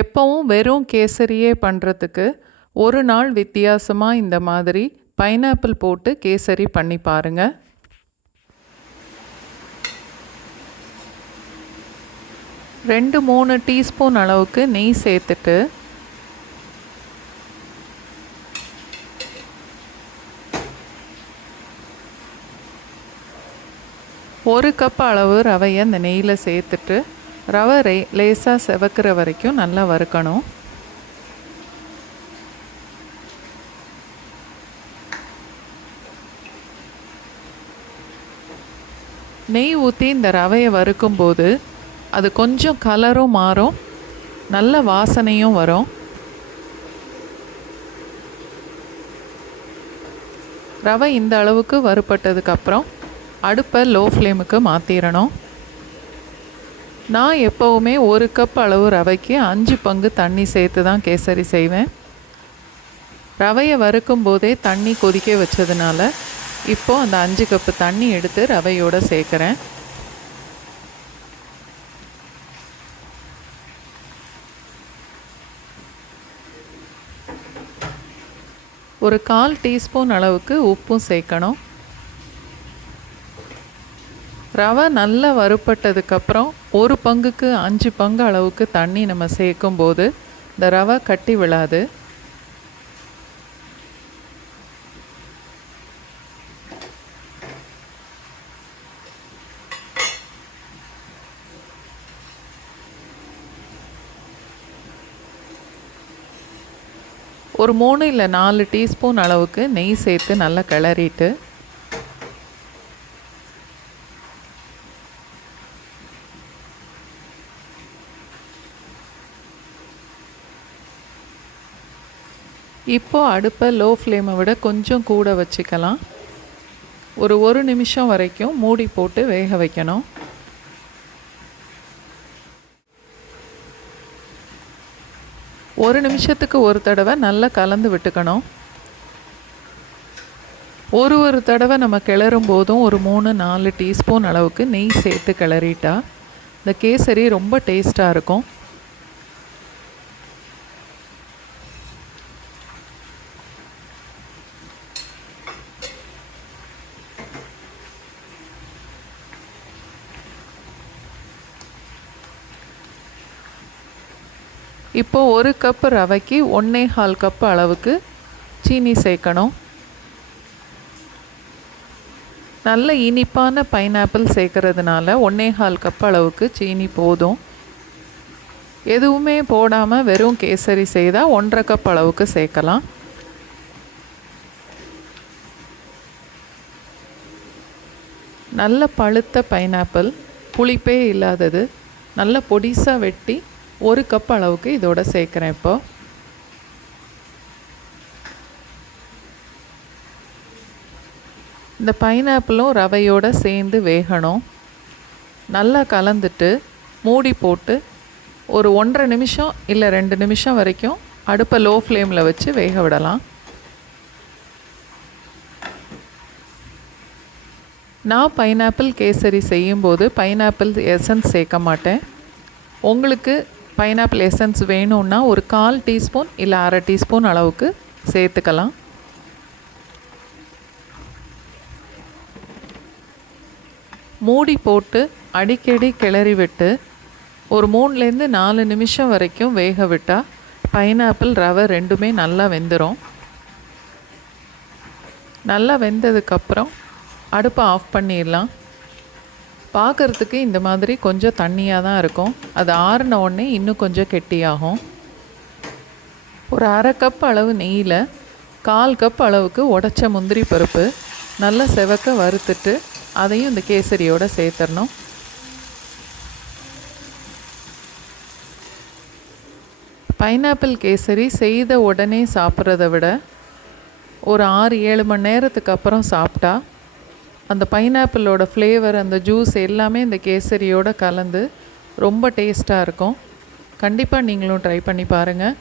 எப்பவும் வெறும் கேசரியே பண்ணுறதுக்கு ஒரு நாள் வித்தியாசமாக இந்த மாதிரி பைனாப்பிள் போட்டு கேசரி பண்ணி பாருங்கள். ரெண்டு 3 டீஸ்பூன் அளவுக்கு நெய் சேர்த்துட்டு ஒரு கப் அளவு ரவையை அந்த நெய்யில் சேர்த்துட்டு ரவை லேசாக செவக்கிற வரைக்கும் நல்லா வறுக்கணும். நெய் ஊற்றி இந்த ரவையை வறுக்கும்போது அது கொஞ்சம் கலரும் மாறும், நல்ல வாசனையும் வரும். ரவை இந்த அளவுக்கு வறுப்பட்டதுக்கப்புறம் அடுப்பை லோ ஃப்ளேமுக்கு மாற்றிடணும். நான் எப்போவுமே ஒரு கப் அளவு ரவைக்கு 5 பங்கு தண்ணி சேர்த்து தான் கேசரி செய்வேன். ரவையை வறுக்கும் போதே தண்ணி கொதிக்க வச்சதுனால இப்போது அந்த 5 கப்பு தண்ணி எடுத்து ரவையோடு சேர்க்குறேன். ஒரு 1/4 டீஸ்பூன் அளவுக்கு உப்பும் சேர்க்கணும். ரவை நல்லா வறுப்பட்டதுக்கப்புறம் ஒரு பங்குக்கு 5 பங்கு அளவுக்கு தண்ணி நம்ம சேர்க்கும்போது இந்த ரவை கட்டி விழாது. ஒரு 3 இல்லை 4 டீஸ்பூன் அளவுக்கு நெய் சேர்த்து நல்லா கிளறிட்டு இப்போது அடுப்பை லோ ஃப்ளேமை விட கொஞ்சம் கூட வச்சுக்கலாம். ஒரு நிமிஷம் வரைக்கும் மூடி போட்டு வேக வைக்கணும். ஒரு நிமிஷத்துக்கு ஒரு தடவை நல்லா கலந்து விட்டுக்கணும். ஒரு தடவை நம்ம கிளறும் போதும் ஒரு 3-4 டீஸ்பூன் அளவுக்கு நெய் சேர்த்து கிளறிட்டா இந்த கேசரி ரொம்ப டேஸ்ட்டாக இருக்கும். இப்போது ஒரு கப் ரவைக்கு 1.25 கப் அளவுக்கு சீனி சேர்க்கணும். நல்ல இனிப்பான பைனாப்பிள் சேர்க்கறதுனால 1.25 கப் அளவுக்கு சீனி போதும். எதுவுமே போடாமல் வெறும் கேசரி செய்தால் 1.5 கப் அளவுக்கு சேர்க்கலாம். நல்ல பழுத்த பைனாப்பிள், புளிப்பே இல்லாதது, நல்ல பொடிசாக வெட்டி 1 கப் அளவுக்கு இதோட சேர்க்குறேன். இப்போ இந்த பைனாப்பிளும் ரவையோடு சேர்ந்து வேகணும். நல்லா கலந்துட்டு மூடி போட்டு ஒரு 1.5 நிமிஷம் இல்லை 2 நிமிஷம் வரைக்கும் அடுப்பை லோ ஃப்ளேமில் வச்சு வேக விடலாம். நான் பைனாப்பிள் கேசரி செய்யும்போது பைனாப்பிள் எசன்ஸ் சேர்க்க மாட்டேன். உங்களுக்கு பைனாப்பிள் எசன்ஸ் வேணும்னா ஒரு 1/4 டீஸ்பூன் இல்லை 1/2 டீஸ்பூன் அளவுக்கு சேர்த்துக்கலாம். மூடி போட்டு அடிக்கடி கிளறி விட்டு ஒரு 3-4 நிமிஷம் வரைக்கும் வேக விட்டால் பைனாப்பிள் ரவை ரெண்டுமே நல்லா வெந்துடும். நல்லா வெந்ததுக்கப்புறம் அடுப்பை ஆஃப் பண்ணிடலாம். பார்க்குறதுக்கு இந்த மாதிரி கொஞ்சம் தண்ணியாக தான் இருக்கும். அது ஆறின உடனே இன்னும் கொஞ்சம் கெட்டியாகும். ஒரு 1/2 கப் அளவு நெய்யில் 1/4 கப் அளவுக்கு உடைச்ச முந்திரி பருப்பு நல்லா செவக்க வறுத்துட்டு அதையும் இந்த கேசரியோடு சேர்த்துடணும். பைனாப்பிள் கேசரி செய்த உடனே சாப்பிட்றத விட ஒரு 6-7 மணி நேரத்துக்கு அப்புறம் சாப்பிட்டா அந்த பைனாப்பிளோட ஃப்ளேவர், அந்த ஜூஸ் எல்லாமே இந்த கேசரியோடு கலந்து ரொம்ப டேஸ்ட்டாக இருக்கும். கண்டிப்பாக நீங்களும் ட்ரை பண்ணி பாருங்கள்.